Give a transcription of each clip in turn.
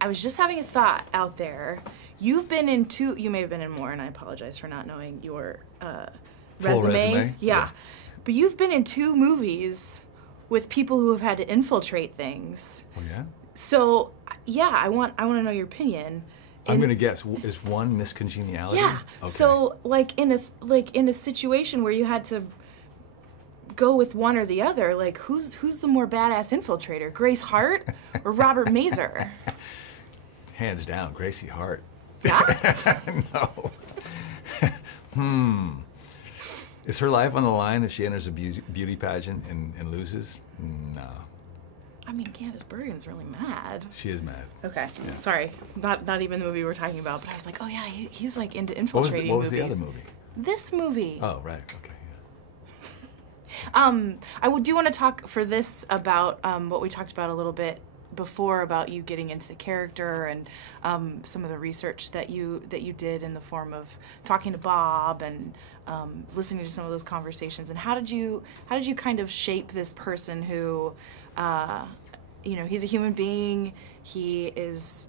I was just having a thought out there. You've been in two, you may have been in more, and I apologize for not knowing your Full resume? Yeah. But you've been in 2 movies with people who have had to infiltrate things. Oh yeah? So, yeah, I want to know your opinion. I'm gonna guess, is one Miss Congeniality? Yeah. Okay. So, like in a situation where you had to go with one or the other, like who's the more badass infiltrator, Grace Hart or Robert Mazer? Hands down, Gracie Hart. Yeah. No. Is her life on the line if she enters a beauty pageant and loses? No. I mean, Candice Bergen's really mad. She is mad. Okay. Yeah. Sorry, not even the movie we're talking about, but I was like, oh yeah, he's like into infiltrating What was movies. the other movie? This movie. Oh, right. Okay. I do want to talk for this about what we talked about a little bit before about you getting into the character and some of the research that you did in the form of talking to Bob and listening to some of those conversations. And how did you kind of shape this person who, you know, he's a human being. He is,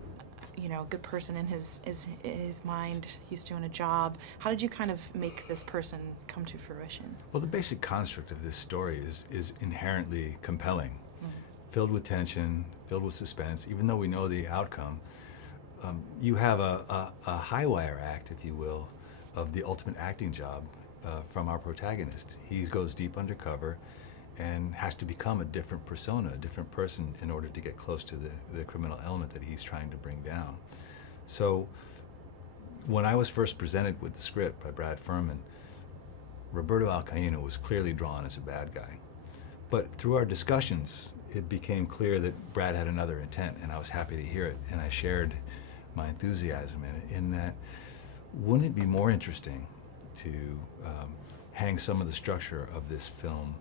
you know, a good person in his mind. He's doing a job. How did you kind of make this person come to fruition? Well, the basic construct of this story is inherently compelling, filled with tension, filled with suspense. Even though we know the outcome, you have a high wire act, if you will, of the ultimate acting job from our protagonist. He goes deep undercover and has to become a different persona, a different person in order to get close to the criminal element that he's trying to bring down. So when I was first presented with the script by Brad Furman, Roberto Alcaíno was clearly drawn as a bad guy. But through our discussions, it became clear that Brad had another intent, and I was happy to hear it, and I shared my enthusiasm in it, in that wouldn't it be more interesting to hang some of the structure of this film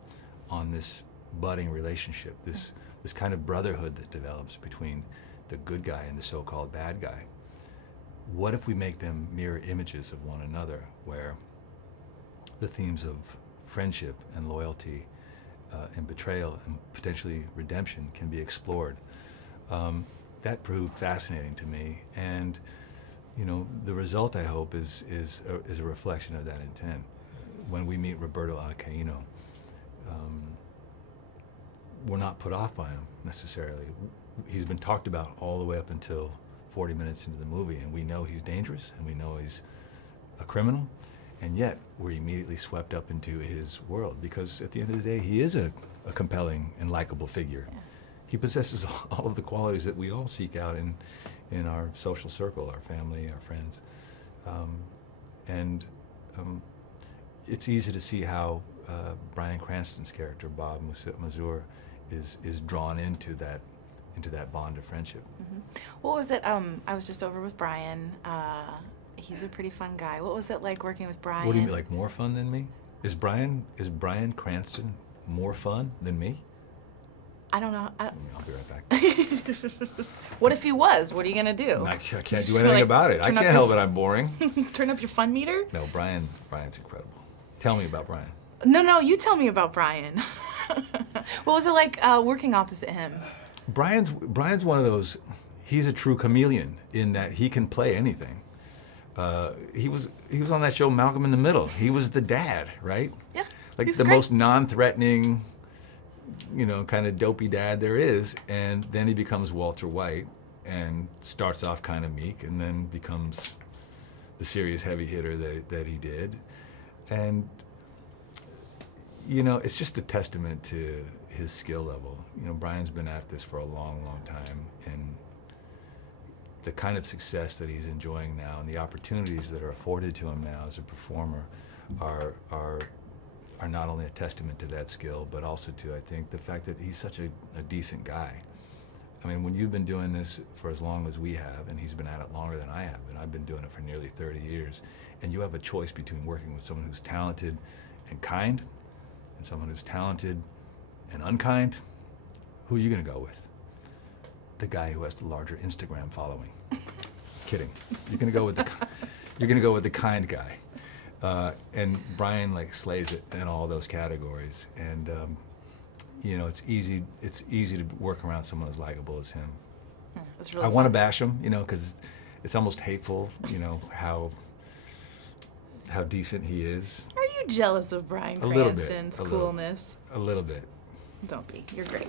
on this budding relationship, this kind of brotherhood that develops between the good guy and the so-called bad guy. What if we make them mirror images of one another, where the themes of friendship and loyalty and betrayal and potentially redemption can be explored? That proved fascinating to me, and you know, the result, I hope, is a reflection of that intent. When we meet Roberto Alcaíno, we're not put off by him necessarily. He's been talked about all the way up until 40 minutes into the movie, and we know he's dangerous, and we know he's a criminal, and yet we're immediately swept up into his world, because at the end of the day, he is a compelling and likable figure. Yeah. He possesses all of the qualities that we all seek out in our social circle, our family, our friends. It's easy to see how Bryan Cranston's character, Bob Mazur, is drawn into that bond of friendship. What was it? I was just over with Bryan. He's a pretty fun guy. What was it like working with Bryan? What do you mean, like more fun than me? Is Bryan Cranston more fun than me? I don't know. I'll be right back. What if he was? What are you gonna do? I can't do anything about it. I can't help it. I'm boring. Turn up your fun meter? No, Bryan's incredible. Tell me about Bryan. No, you tell me about Bryan. What was it like working opposite him? Bryan's one of those. He's a true chameleon in that he can play anything. He was on that show Malcolm in the Middle. He was the dad, right? Yeah. Like the most non-threatening, you know, kind of dopey dad there is, and then he becomes Walter White and starts off kind of meek and then becomes the serious heavy hitter that he did. And you know, it's just a testament to his skill level. You know, Bryan's been at this for a long, long time, and the kind of success that he's enjoying now and the opportunities that are afforded to him now as a performer are not only a testament to that skill, but also to, I think, the fact that he's such a decent guy. I mean, when you've been doing this for as long as we have, and he's been at it longer than I have, and I've been doing it for nearly 30 years, and you have a choice between working with someone who's talented and kind, and someone who's talented and unkind, who are you gonna go with? The guy who has the larger Instagram following. Kidding. You're gonna go with the kind guy. And Bryan like slays it in all those categories, and you know, it's easy to work around someone as likable as him. It was really I want to fun. bash him, you know, because it's almost hateful, you know, how decent he is. Are you jealous of Bryan A little bit, Cranston's a little. coolness? A little bit. Don't be. You're great.